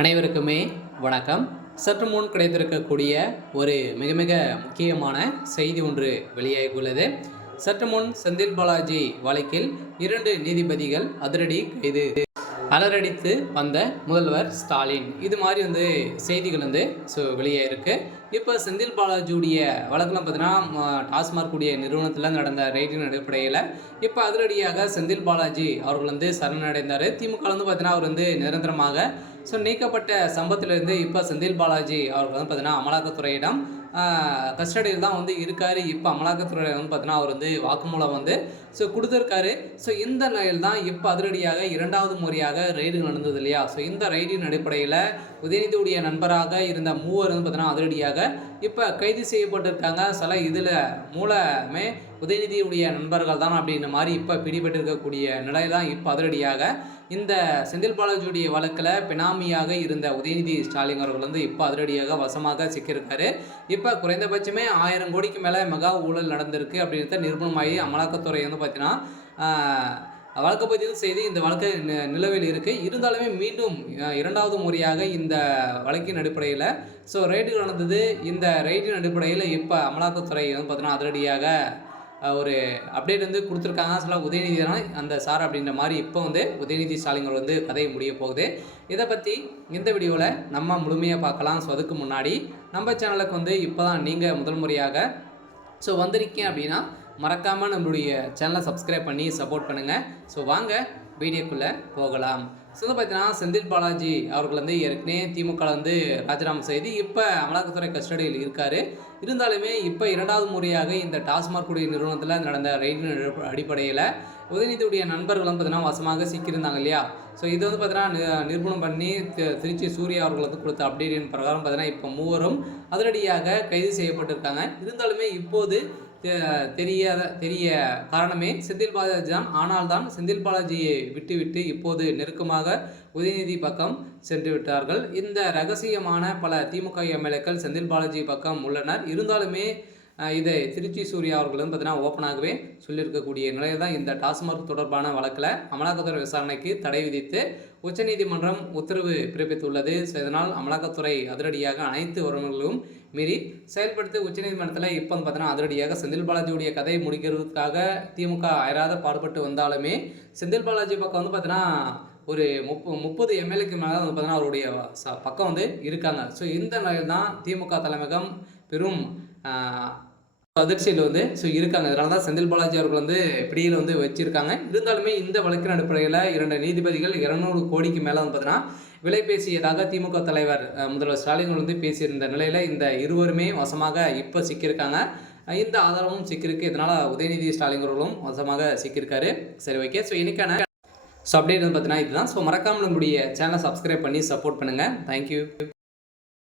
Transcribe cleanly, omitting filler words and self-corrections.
அனைவருக்குமே வணக்கம். சற்று முன் கிடைத்திருக்கக்கூடிய ஒரு மிக மிக முக்கியமான செய்தி ஒன்று வெளியாகியுள்ளது. சற்று முன் செந்தில் பாலாஜி வழக்கில் 2 நீதிபதிகள் அதிரடி கைது. அலறடித்து வந்த முதல்வர் ஸ்டாலின். இது மாதிரி செய்திகள் வெளியாயிருக்கு. இப்போ செந்தில் பாலாஜியுடைய வழக்கில் பார்த்தீங்கன்னா டாஸ்மாக் உடைய நிறுவனத்தில் நடந்த ரைடின் அடிப்படையில் இப்போ அதிரடியாக செந்தில் பாலாஜி அவர்கள் சரணடைந்தார். திமுக பார்த்தீங்கன்னா அவர் நிரந்தரமாக நீக்கப்பட்ட சம்பவத்திலிருந்து இப்போ செந்தில் பாலாஜி அவர்கள் பார்த்தீங்கன்னா அமலாக்கத்துறையிடம் கஸ்டடியில் தான் இருக்கார். இப்போ அமலாக்கத்துறையில் பார்த்தீங்கன்னா அவர் வாக்குமூலம் கொடுத்துருக்காரு. இந்த நிலையில் தான் இப்போ அதிரடியாக 2வது முறையாக ரைடுகள் நடந்தது இல்லையா. இந்த ரைடின் அடிப்படையில் உதயநிதியுடைய நண்பராக இருந்த மூவர் பார்த்தீங்கன்னா அதிரடியாக இப்போ கைது செய்யப்பட்டிருக்காங்க. இதில் மூலமே உதயநிதியுடைய நண்பர்கள் தான் அப்படின்ற மாதிரி இப்போ பிடிபட்டிருக்கக்கூடிய நிலையில் தான் இப்போ அதிரடியாக இந்த செந்தில் பாலாஜியுடைய வழக்கில் பினாமியாக இருந்த உதயநிதி ஸ்டாலின் அவர்கள் இப்போ அதிரடியாக வசமாக சிக்கியிருக்காரு. இப்போ குறைந்தபட்சமே 1000 கோடிக்கு மேலே மெகா ஊழல் நடந்திருக்கு அப்படின்றத நிரூபணமாகி அமலாக்கத்துறை பார்த்தீங்கன்னா வழக்கு பதிவு செய்து இந்த வழக்கு நிலவில் இருக்குது. இருந்தாலுமே மீண்டும் 2வது முறையாக இந்த வழக்கின் அடிப்படையில் ரைடுகள் நடந்தது. இந்த ரைடின் அடிப்படையில் இப்போ அமலாக்கத்துறை பார்த்தீங்கன்னா அதிரடியாக ஒரு அப்டேட் கொடுத்துருக்காங்க. உதயநிதி தான் அந்த சார் அப்படின்ற மாதிரி இப்போ உதயநிதி ஸ்டாலின் கதையை முடிய போகுது. இதை பற்றி இந்த வீடியோவில் நம்ம முழுமையாக பார்க்கலாம். அதுக்கு முன்னாடி நம்ம சேனலுக்கு இப்போ தான் நீங்கள் முதல் முறையாக வந்திருக்கீங்க அப்படின்னா மறக்காமல் நம்மளுடைய சேனலை சப்ஸ்கிரைப் பண்ணி சப்போர்ட் பண்ணுங்கள். வாங்க வீடியோக்குள்ளே போகலாம். பார்த்தீங்கன்னா செந்தில் பாலாஜி அவர்கள் ஏற்கனவே திமுக ராஜினாமா செய்து இப்போ அமலாக்கத்துறை கஸ்டடியில் இருக்கார். இருந்தாலுமே இப்போ 2வது முறையாக இந்த டாஸ்மாக் உடைய நிறுவனத்தில் நடந்த ரைடின் அடிப்படையில் உதயநிதியுடைய நண்பர்களும் பார்த்தீங்கன்னா வசமாக சிக்கியிருந்தாங்க இல்லையா. இது பார்த்தீங்கன்னா நிரூபணம் பண்ணி திருச்சி சூர்யா அவர்களுக்கு கொடுத்த அப்டேட்டின் பிரகாரம் பார்த்தீங்கன்னா இப்போ மூவரும் அதிரடியாக கைது செய்யப்பட்டிருக்காங்க. இருந்தாலுமே இப்போது தெரிய காரணமே செந்தில் பாலாஜி தான். ஆனால் தான் செந்தில் பாலாஜியை விட்டுவிட்டு இப்போது நெருக்கமாக உதயநிதி பக்கம் சென்று விட்டார்கள். இந்த ரகசியமான பல திமுக எம்எல்ஏக்கள் செந்தில் பாலாஜி பக்கம் உள்ளனர். இருந்தாலுமே இதை திருச்சி சூர்யா அவர்களும் பார்த்தீங்கன்னா ஓப்பனாகவே சொல்லியிருக்கக்கூடிய நிலையில் தான் இந்த டாஸ்மாக் தொடர்பான வழக்கில் அமலாக்கத்துறை விசாரணைக்கு தடை விதித்து உச்சநீதிமன்றம் உத்தரவு பிறப்பித்துள்ளது. இதனால் அமலாக்கத்துறை அதிரடியாக அனைத்து உறவுகளும் மீறி செயல்படுத்தி உச்சநீதிமன்றத்தில் இப்போ பார்த்தீங்கன்னா அதிரடியாக செந்தில் பாலாஜியுடைய கதையை முடிக்கிறதுக்காக திமுக அயராத பாடுபட்டு வந்தாலுமே செந்தில் பாலாஜி பக்கம் பார்த்தீங்கன்னா ஒரு 30 எம்எல்ஏக்கு மேலே பார்த்தீங்கன்னா அவருடைய பக்கம் இருக்காங்க. இந்த நிலையில் தான் திமுக தலைமையகம் பெரும் அதிர்ச்சியில் இருக்காங்க. இதனால தான் செந்தில் பாலாஜி அவர்கள் பிடியில் வச்சிருக்காங்க. இருந்தாலுமே இந்த வழக்கின் அடிப்படையில் 2 நீதிபதிகள் 200 கோடிக்கு மேலே பார்த்தீங்கன்னா விலை பேசியதாக திமுக தலைவர் முதல்வர் ஸ்டாலின் பேசியிருந்த நிலையில் இந்த இருவருமே வசமாக இப்போ சிக்கியிருக்காங்க. இந்த ஆதாரமும் சிக்கியிருக்கு. இதனால் உதயநிதி ஸ்டாலின் அவர்களும் வசமாக சிக்கியிருக்காரு. சரி, ஓகே. இன்னைக்கான அப்டேட் பார்த்தீங்கன்னா இதுதான். மறக்காமல் நம்மளுடைய சேனலை சப்ஸ்கிரைப் பண்ணி சப்போர்ட் பண்ணுங்கள். தேங்க்யூ.